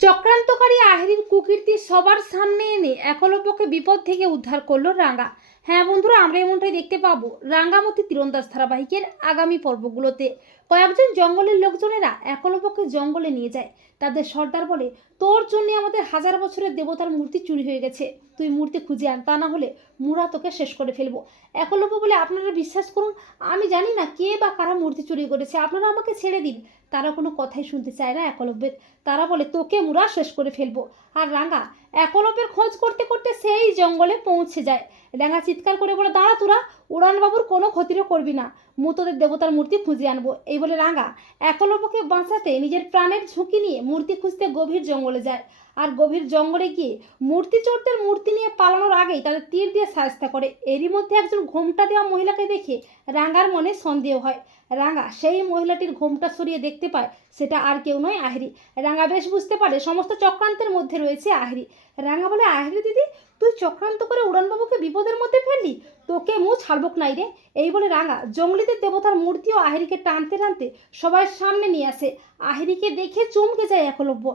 চক্রান্তকারী আহেরির কুকীর্তি সবার সামনে এনে একলব্যকে বিপদ থেকে উদ্ধার করল রাঙ্গা হ্যাঁ বন্ধুরা, আমরা এমনটাই দেখতে পাবো। রাঙ্গামতি তীরন্দাজ ধারাবাহিকের আগামী পর্বগুলোতে। কয়েকজন জঙ্গলের লোকজনেরা একলব্যকে জঙ্গলে নিয়ে যায়। তাদের সর্দার বলে, তোর জন্য আমাদের হাজার বছরের দেবতার মূর্তি চুরি হয়ে গেছে। তুই মূর্তি খুঁজে আন, তা না হলে মুরা তোকে শেষ করে ফেলব। একলব্য বলে, আপনারা বিশ্বাস করুন, আমি জানি না কে বা কারা মূর্তি চুরি করেছে। আপনারা আমাকে ছেড়ে দিন। তারা কোনো কথাই শুনতে চায় না একলব্যের তারা বলে, তোকে মুরা শেষ করে ফেলব। আর রাঙা একলব্যের খোঁজ করতে করতে সেই জঙ্গলে পৌঁছে যায়। রাঙা চিৎকার করে বলে, দাঁড়া তোরা, উড়ানবাবুর কোনো ক্ষতিরও করবি না। মু তোদের দেবতার মূর্তি খুঁজে আনব। এই বলে রাঙা একলব্যকে বাঁচাতে নিজের প্রাণের ঝুঁকি নিয়ে মূর্তি খুঁজতে গভীর জঙ্গলে যায়। আর গভীর জঙ্গলে গিয়ে মূর্তি চোরদের মূর্তি নিয়ে পালানোর আগেই তাদের তীর দিয়ে সাজতা করে। এরই মধ্যে একজন ঘোমটা দেওয়া মহিলাকে দেখে রাঙার মনে সন্দেহ হয়। রাঙা সেই মহিলাটির ঘোমটা সরিয়ে দেখতে পায়, সেটা আর কেউ নয় আহিরি। রাঙা বেশ বুঝতে পারে সমস্ত চক্রান্তের মধ্যে রয়েছে আহরি। রাঙা বলে, আহরি দিদি তুই চক্রান্ত করে উড়ানবাবুকে বিপদের মধ্যে ফেললি? তোকে মু ছাড়বক নাই রে। এই বলে রাঙা জঙ্গলিতে দেবতার মূর্তি ও আহেরিকে টানতে টানতে সবার সামনে নিয়ে আসে। আহেরিকে দেখে চমকে যায় একলব্য।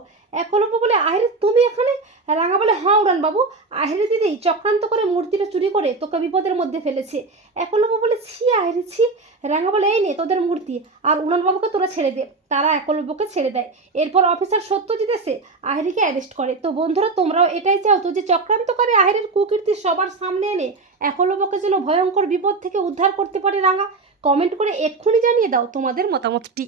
একলব্য বলে, আহেরি, তুমি এখানে রাঙা বলে হ্যাঁ উড়ান বাবু, আহেরি দিদি, চক্রান্ত করে মূর্তিটা চুরি করে তোকে বিপদের মধ্যে ফেলেছে। একলব্য বলে, ছি আহেরি, ছি। রাঙা বলে, এই নে তোদের মূর্তি। আর উড়ানবাবুকে তোরা ছেড়ে দে। তারা একলব্যকে ছেড়ে দেয়। এরপর অফিসার সত্যজিৎ এসে আহেরিকে অ্যারেস্ট করে। তো বন্ধুরা, তোমরাও এটাই চাও তো যে চক্রান্ত করে আহেরের কুকীর্তি সবার সামনে এনে একলব্যকে যেন ভয়ঙ্কর বিপদ থেকে উদ্ধার করতে পারে রাঙা। কমেন্ট করে এক্ষুনি জানিয়ে দাও তোমাদের মতামতটি।